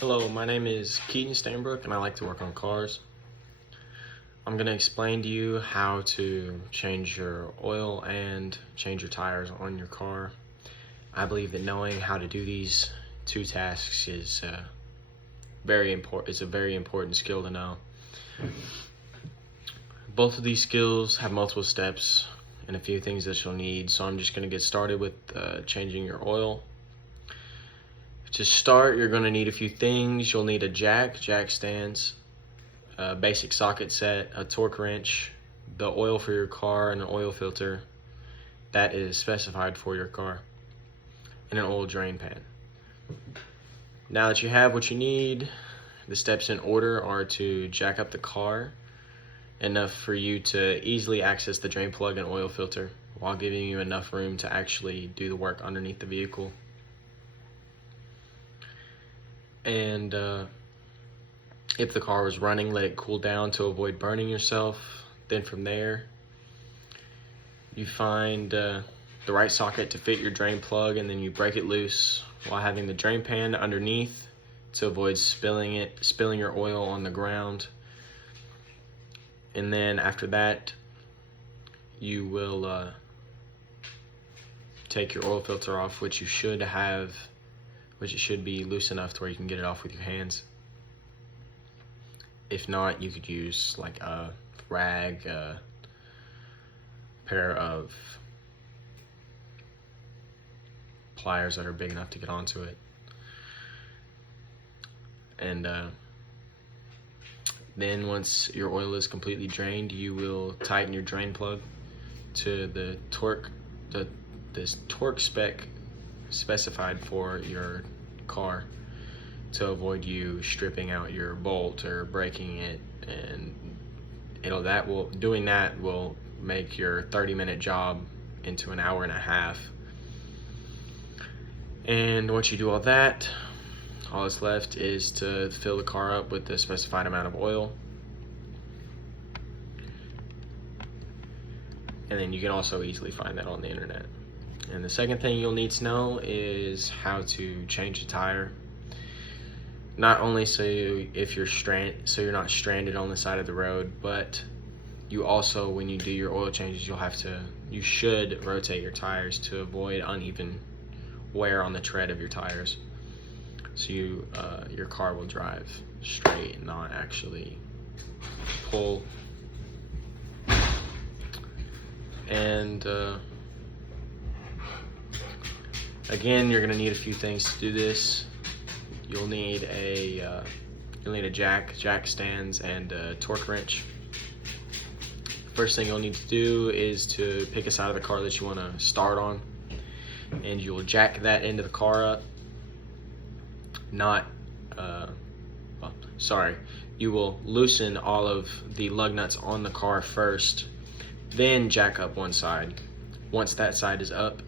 Hello, my name is Keaton Stanbrook and I like to work on cars. I'm going to explain to you how to change your oil and change your tires on your car. I believe that knowing how to do these two tasks is very important. It's a very important skill to know. Both of these skills have multiple steps and a few things that you'll need, so I'm just going to get started with changing your oil. To start, you're going to need a few things. You'll need a jack stands, a basic socket set, a torque wrench, the oil for your car, and an oil filter that is specified for your car, and an oil drain pan. Now that you have what you need, the steps in order are to jack up the car enough for you to easily access the drain plug and oil filter while giving you enough room to actually do the work underneath the vehicle. And if the car was running, let it cool down to avoid burning yourself. Then from there, you find the right socket to fit your drain plug, and then you break it loose while having the drain pan underneath to avoid spilling your oil on the ground. And then after that, you will take your oil filter off, which it should be loose enough to where you can get it off with your hands. If not, you could use like a rag, a pair of pliers that are big enough to get onto it. And then once your oil is completely drained, you will tighten your drain plug to the torque spec specified for your car to avoid you stripping out your bolt or breaking it, and doing that will make your 30-minute job into an hour and a half. And once you do all that, all that's left is to fill the car up with the specified amount of oil. And then you can also easily find that on the internet. And the second thing you'll need to know is how to change the tire. Not only so you're not stranded on the side of the road, but you also, when you do your oil changes, you should rotate your tires to avoid uneven wear on the tread of your tires. So your car will drive straight and not actually pull. And again, you're gonna need a few things to do this. You'll need a jack stands, and a torque wrench. First thing you'll need to do is to pick a side of the car that you want to start on, and you'll jack that end of the car up. You will loosen all of the lug nuts on the car first, then jack up one side. Once that side is up,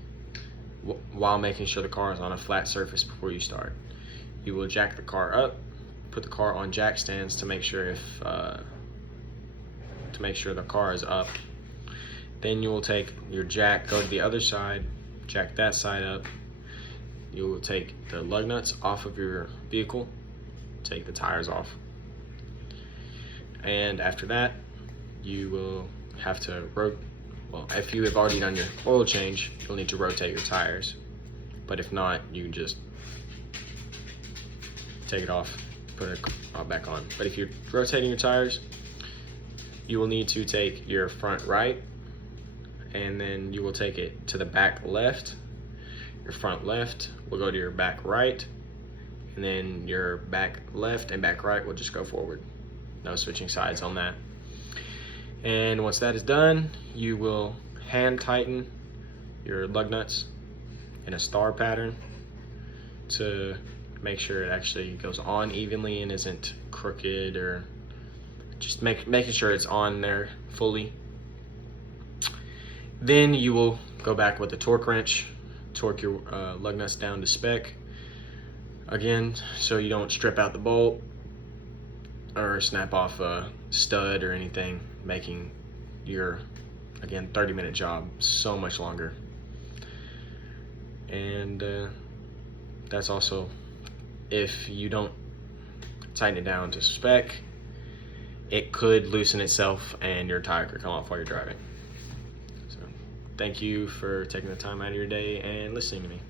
while making sure the car is on a flat surface before you start, you will jack the car up, put the car on jack stands to make sure the car is up. Then you will take your jack, go to the other side, jack that side up. You will take the lug nuts off of your vehicle, take the tires off. And after that, you will have to if you have already done your oil change, you'll need to rotate your tires. But if not, you can just take it off, put it back on. But if you're rotating your tires, you will need to take your front right, and then you will take it to the back left. Your front left will go to your back right, and then your back left and back right will just go forward. No switching sides on that. And once that is done, you will hand tighten your lug nuts in a star pattern to make sure it actually goes on evenly and isn't crooked, or just making sure it's on there fully. Then you will go back with the torque wrench, torque your lug nuts down to spec again, so you don't strip out the bolt or snap off a stud or anything, making your, again, 30-minute job so much longer. And that's also if you don't tighten it down to spec, it could loosen itself and your tire could come off while you're driving. So thank you for taking the time out of your day and listening to me.